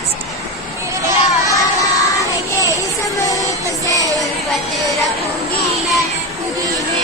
मेरा वादा है कि इस मुल्क से उल्फत रखूंगी मैं, क्योंकि